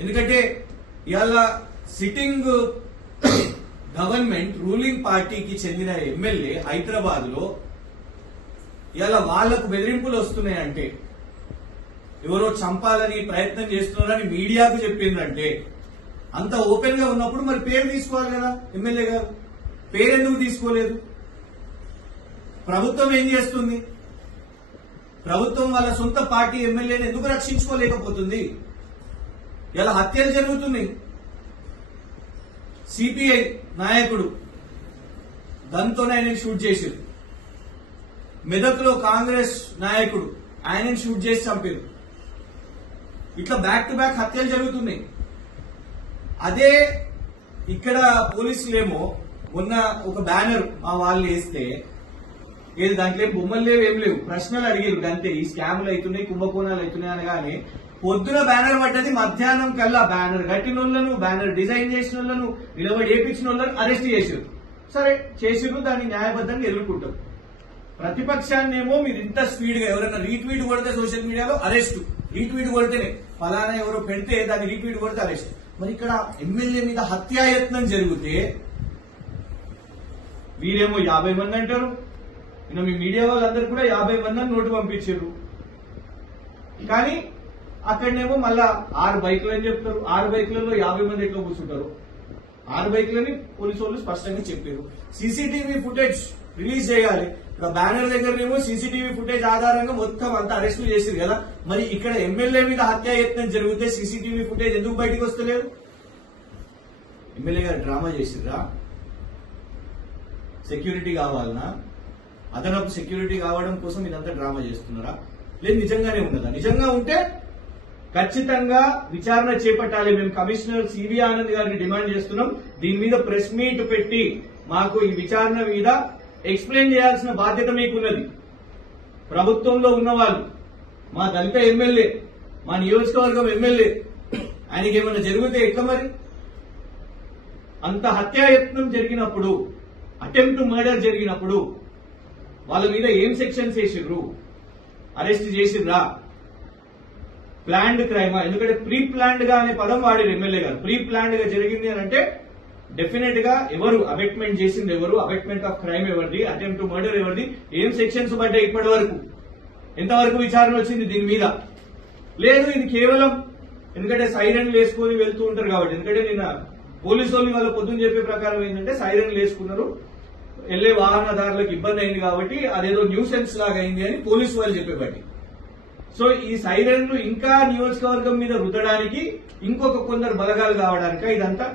ఎందుకంటే ఇవాళ sitting government ruling పార్టీకి చెందిన ఎమ్మెల్యే హైదరాబాద్ లో ఇవాళ వాళ్లకు బెదిరింపులు వస్తున్నాయంటే, ఎవరో చంపాలని ప్రయత్నం చేస్తున్నారని మీడియాకు చెప్పిందంటే, అంత ఓపెన్ గా ఉన్నప్పుడు మరి పేరు తీసుకోవాలి కదా ఎమ్మెల్యే గారు. పేరెందుకు తీసుకోలేదు? ప్రభుత్వం ఏం చేస్తుంది? ప్రభుత్వం వాళ్ళ సొంత పార్టీ ఎమ్మెల్యేని ఎందుకు రక్షించుకోలేకపోతుంది? ఇలా హత్యలు జరుగుతున్నాయి. సిపిఐ నాయకుడు గన్తోనే ఆయనని షూట్ చేశారు. మెదక్లో కాంగ్రెస్ నాయకుడు ఆయనని షూట్ చేసి చంపారు. ఇట్లా బ్యాక్ టు బ్యాక్ హత్యలు జరుగుతున్నాయి. అదే ఇక్కడ పోలీసులేమో మొన్న ఒక బ్యానర్ మా వాళ్ళు వేస్తే, ఏది దాంట్లో బొమ్మలు లేవు, ఏం లేవు, ప్రశ్నలు అడిగారు అంతే. ఈ స్కాములు అవుతున్నాయి, కుంభకోణాలు అవుతున్నాయి అనగానే పొద్దున బ్యానర్ పడ్డది, మధ్యాహ్నం కల్లా బ్యానర్ కట్టిన వాళ్ళను, బ్యానర్ డిజైన్ చేసిన వాళ్ళను, నిలబడి ఏపించిన వాళ్ళను అరెస్ట్ చేశారు. సరే చేసిరు, దాన్ని న్యాయబద్ధంగా ఎదుర్కొంటారు. ప్రతిపక్షాన్ని ఏమో మీరు ఇంత స్పీడ్ గా ఎవరైనా రీట్వీట్ కొడితే సోషల్ మీడియాలో అరెస్ట్, రీట్వీట్ కొడితేనే ఫలానా ఎవరో పెడితే దాన్ని రీట్వీట్ కొడితే అరెస్ట్. మరి ఇక్కడ ఎమ్మెల్యే మీద హత్యాయత్నం జరిగితే వీరేమో 50 మంది అంటారు. మీ మీడియా వాళ్ళందరూ కూడా 50 మంది నోటు పంపించారు. కానీ అక్కడనేమో మళ్ళా 6 బైకులు అని చెప్తారు. 6 బైకులలో 50 మంది ఎట్లా కూర్చుంటారు? 6 బైకులని పోలీసు వాళ్ళు స్పష్టంగా చెప్పారు. సీసీటీవీ ఫుటేజ్ రిలీజ్ చేయాలి. ఇక్కడ బ్యానర్ దగ్గరనేమో సీసీటీవీ ఫుటేజ్ ఆధారంగా మొత్తం అంతా అరెస్టులు చేశారు కదా. మరి ఇక్కడ ఎమ్మెల్యే మీద హత్యాయత్నం జరిగితే సీసీటీవీ ఫుటేజ్ ఎందుకు బయటకు వస్తలేదు? ఎమ్మెల్యే గారు డ్రామా చేసిర్రా? సెక్యూరిటీ కావాలన్నా? అదనపు సెక్యూరిటీ కావడం కోసం ఇదంతా డ్రామా చేస్తున్నారా? లేదు నిజంగానే ఉన్నదా? నిజంగా ఉంటే ఖచ్చితంగా విచారణ చేపట్టాలి. మేము కమిషనర్ సివి ఆనంద్ గారిని డిమాండ్ చేస్తున్నాం. దీని మీద ప్రెస్ మీట్ పెట్టి మాకు ఈ విచారణ మీద ఎక్స్ప్లెయిన్ చేయాల్సిన బాధ్యత మీకున్నది. ప్రభుత్వంలో ఉన్నవాళ్ళు, మా దళిత ఎమ్మెల్యే, మా నియోజకవర్గం ఎమ్మెల్యే, ఆయనకి ఏమైనా జరిగితే ఎట్లా మరి? అంత హత్యాయత్నం జరిగినప్పుడు, అటెంప్ట్ మర్డర్ జరిగినప్పుడు వాళ్ళ మీద ఏం సెక్షన్స్ వేసిర్రు? అరెస్ట్ చేసిర్రా? ప్లాన్డ్ క్రైమా? ఎందుకంటే ప్రీ ప్లాన్డ్ గా అనే పదం వాడారు ఎమ్మెల్యే గారు. ప్రీ ప్లాన్డ్ గా జరిగింది అని అంటే డెఫినెట్ గా ఎవరు అబెట్మెంట్ చేసింది, ఎవరు అబెట్మెంట్ ఆఫ్ క్రైమ్ ఎవరిది, అటెంప్ట్ టు మర్డర్ ఎవరిది, ఏం సెక్షన్స్ పడ్డాయి ఇప్పటి వరకు, ఎంతవరకు విచారణ వచ్చింది దీని మీద? లేదు, ఇది కేవలం ఎందుకంటే సైరన్లు వేసుకొని వెళ్తూ ఉంటారు కాబట్టి. ఎందుకంటే నిన్న పోలీసు వాళ్ళు వాళ్ళ పొద్దున్న చెప్పే ప్రకారం ఏంటంటే సైరన్లు వేసుకున్నారు, వెళ్లే వాహనదారులకు ఇబ్బంది అయింది కాబట్టి అదేదో న్యూసెన్స్ లాగా అయింది అని పోలీసు వాళ్ళు చెప్పేబట్టి. సో ఈ సైరన్లు ఇంకా నియోజకవర్గం మీద రుద్దడానికి, ఇంకొక కొందరు బలగాలు కావడానిక ఇదంతా?